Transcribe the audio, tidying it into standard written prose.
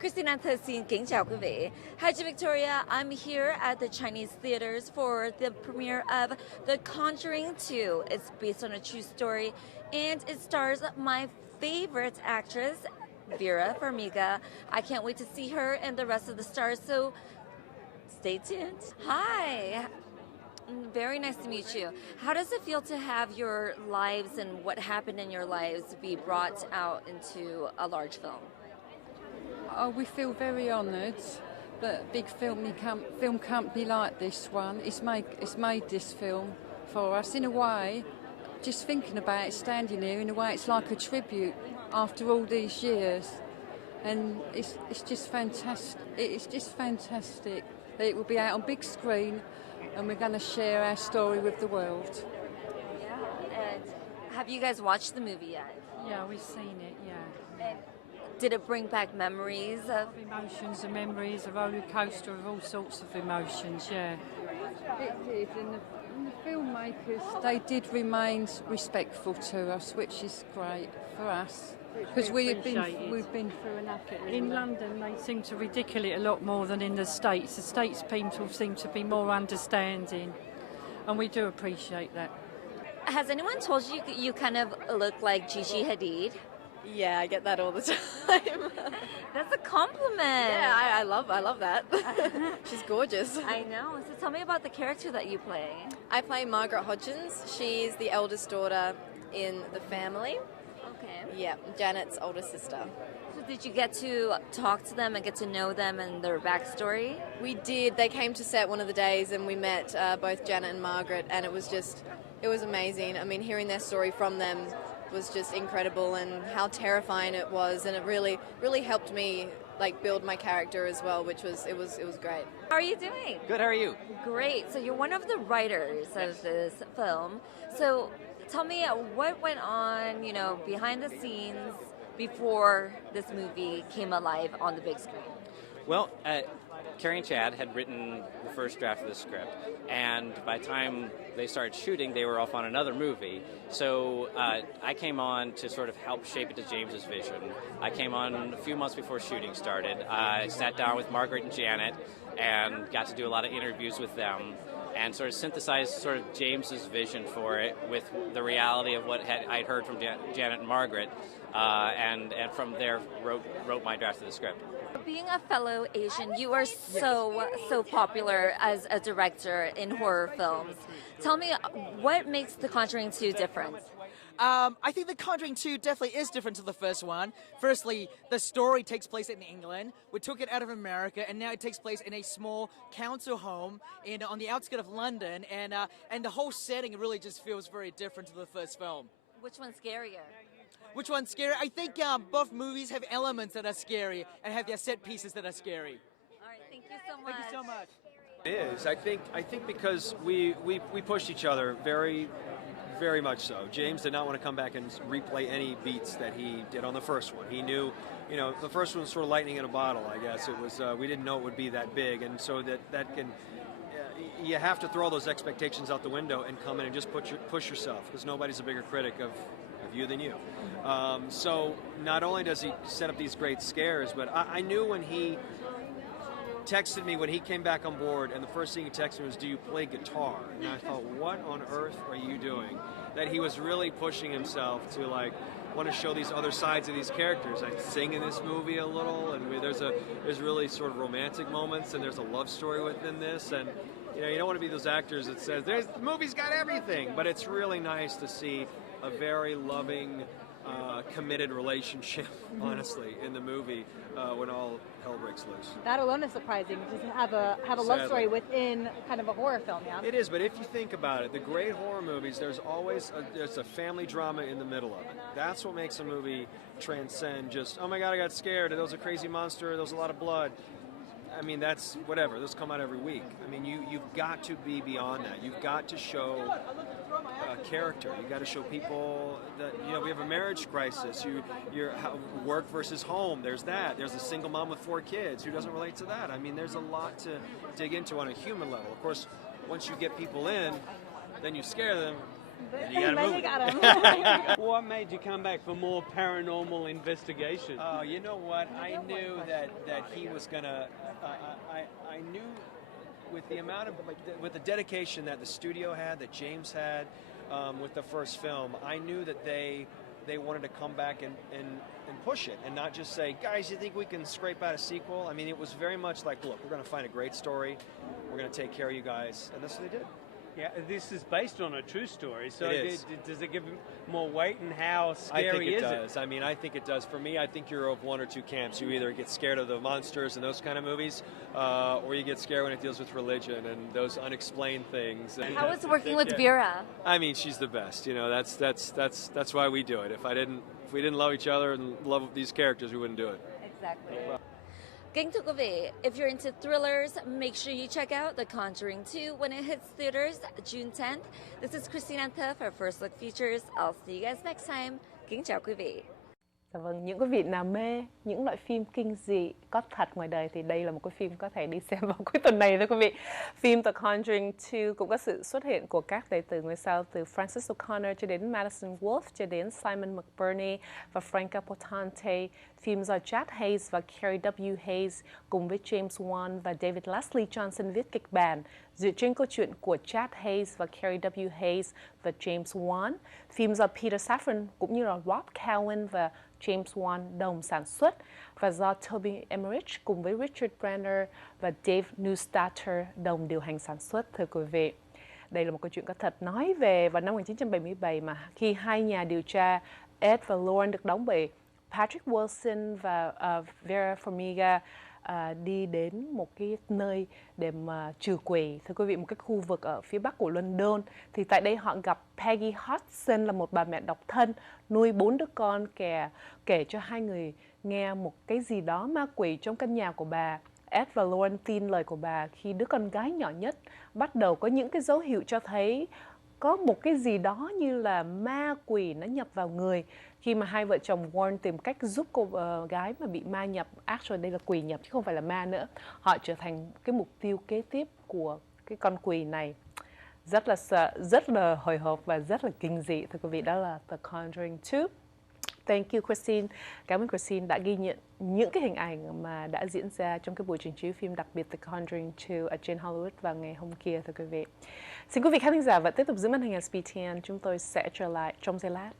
Christina Tessin, kính chào quý vị. Hi, Victoria. I'm here at the Chinese theaters for the premiere of The Conjuring 2. It's based on a true story, and it stars my favorite actress, Vera Farmiga. I can't wait to see her and the rest of the stars, so stay tuned. Hi. Very nice to meet you. How does it feel to have your lives and what happened in your lives be brought out into a large film? Oh, we feel very honoured that a big film company like this one is made this film for us. In a way, just thinking about it, standing here, in a way, it's like a tribute after all these years, and it's just fantastic. It's just fantastic that it will be out on big screen, and we're going to share our story with the world. Yeah. And have you guys watched the movie yet? Yeah, we've seen it, yeah. And did it bring back memories of Emotions and memories, a roller coaster of all sorts of emotions, yeah. It did, and the filmmakers, they did remain respectful to us, which is great for us, because we've been through enough. In London, they seem to ridicule it a lot more than in the States. The States people seem to be more understanding, and we do appreciate that. Has anyone told you you kind of look like Gigi Hadid? Yeah, I get that all the time. That's a compliment. Yeah, I love that. She's gorgeous. I know. So tell me about the character that you play. I play Margaret Hodgins. She's the eldest daughter in the family. Okay. Yeah, Janet's older sister. So did you get to talk to them and get to know them and their backstory? We did. They came to set one of the days and we met both Janet and Margaret, and it was amazing. I mean, hearing their story from them was just incredible, and how terrifying it was, and it really helped me build my character as well, which was great. How are you doing? Good, how are you? Great. So you're one of the writers of this film. So tell me what went on, behind the scenes before this movie came alive on the big screen. Well, Carrie and Chad had written the first draft of the script, and by the time they started shooting, they were off on another movie. So I came on to sort of help shape it to James's vision. I came on a few months before shooting started. I sat down with Margaret and Janet and got to do a lot of interviews with them, and sort of synthesized sort of James's vision for it with the reality of what I'd heard from Janet and Margaret, and from there wrote my draft of the script. Being a fellow Asian, you are so popular as a director in horror films. Tell me, what makes The Conjuring 2 different? I think The Conjuring 2 definitely is different to the first one. Firstly, the story takes place in England. We took it out of America, and now it takes place in a small council home on the outskirts of London, and the whole setting really just feels very different to the first film. Which one's scarier? Which one's scary? I think both movies have elements that are scary and have their set pieces that are scary. All right, thank you so much. Thank you so much. It is. I think because we pushed each other very, very much so. James did not want to come back and replay any beats that he did on the first one. He knew, the first one was sort of lightning in a bottle, I guess. It was, we didn't know it would be that big, and so that can, you have to throw those expectations out the window and come in and just push yourself, because nobody's a bigger critic of you than you. So not only does he set up these great scares, but I knew when he texted me when he came back on board, and the first thing he texted me was, "Do you play guitar?" And I thought, what on earth are you doing? That he was really pushing himself to want to show these other sides of these characters. I sing in this movie a little, and there's really sort of romantic moments, and there's a love story within this, and you don't want to be those actors that says the movie's got everything, but it's really nice to see a very loving, committed relationship, honestly, in the movie when all hell breaks loose. That alone is surprising, to have a love story within kind of a horror film, yeah? It is, but if you think about it, the great horror movies, there's always there's a family drama in the middle of it. That's what makes a movie transcend just, oh my God, I got scared, there was a crazy monster, there was a lot of blood. I mean, that's whatever. Those come out every week. I mean, you've got to be beyond that. You've got to show character. You've got to show people that, we have a marriage crisis. You're work versus home. There's that. There's a single mom with 4 kids. Who doesn't relate to that? I mean, there's a lot to dig into on a human level. Of course, once you get people in, then you scare them. You got a movie. got him. What made you come back for more paranormal investigation? Oh, you know what? I knew that he was gonna. I knew with the amount of with the dedication that the studio had, that James had with the first film, I knew that they wanted to come back and push it and not just say, guys, you think we can scrape out a sequel? I mean, it was very much like, look, we're going to find a great story, we're going to take care of you guys, and that's what they did. Yeah, this is based on a true story, so It is. Does it give him more weight, and how scary I think it is does. I mean, I think it does. For me, I think you're of one or two camps. You either get scared of the monsters and those kind of movies, or you get scared when it deals with religion and those unexplained things. How was working with Vera? I mean, she's the best. You know, that's why we do it. If we didn't love each other and love these characters, we wouldn't do it. Exactly. Kính thưa quý vị, if you're into thrillers, make sure you check out The Conjuring 2 when it hits theaters June 10th. This is Christine Anta for First Look Features. I'll see you guys next time. Kính chào quý vị. Dạ vâng, những quý vị nào mê những loại phim kinh dị có thật ngoài đời thì đây là một cái phim có thể đi xem vào cuối tuần này thôi quý vị. Phim The Conjuring 2 cũng có sự xuất hiện của các đệ tử ngôi sao từ Francis O'Connor cho đến Madison Wolfe cho đến Simon McBurney và Franca Potente. Phim do Chad Hayes và Carrie W. Hayes cùng với James Wan và David Leslie Johnson viết kịch bản dựa trên câu chuyện của Chad Hayes và Carrie W. Hayes và James Wan. Phim do Peter Safran cũng như là Rob Cowen và James Wan đồng sản xuất và do Toby Emmerich cùng với Richard Brenner và Dave Neustadter đồng điều hành sản xuất. Thưa quý vị, đây là một câu chuyện có thật nói về vào năm 1977 mà khi hai nhà điều tra Ed và Lauren được đóng bởi Patrick Wilson và Vera Farmiga đi đến một cái nơi để mà trừ quỷ, thưa quý vị, một cái khu vực ở phía bắc của London. Thì tại đây họ gặp Peggy Hodgson, là một bà mẹ độc thân nuôi 4 đứa con, kể cho hai người nghe một cái gì đó ma quỷ trong căn nhà của bà. Ed và Lauren tin lời của bà khi đứa con gái nhỏ nhất bắt đầu có những cái dấu hiệu cho thấy có một cái gì đó như là ma quỷ nó nhập vào người. Khi mà hai vợ chồng Warren tìm cách giúp cô gái mà bị ma nhập, actually đây là quỷ nhập chứ không phải là ma nữa, họ trở thành cái mục tiêu kế tiếp của cái con quỷ này. Rất là sợ, rất là hồi hộp và rất là kinh dị. Thưa quý vị, đó là The Conjuring 2. Thank you Christine. Cảm ơn Christine đã ghi nhận những cái hình ảnh mà đã diễn ra trong cái buổi trình chiếu phim đặc biệt The Conjuring 2 ở trên Hollywood vào ngày hôm kia, thưa quý vị. Xin quý vị khán thính giả vẫn tiếp tục giữ màn hình SBTN. Chúng tôi sẽ trở lại trong giây lát.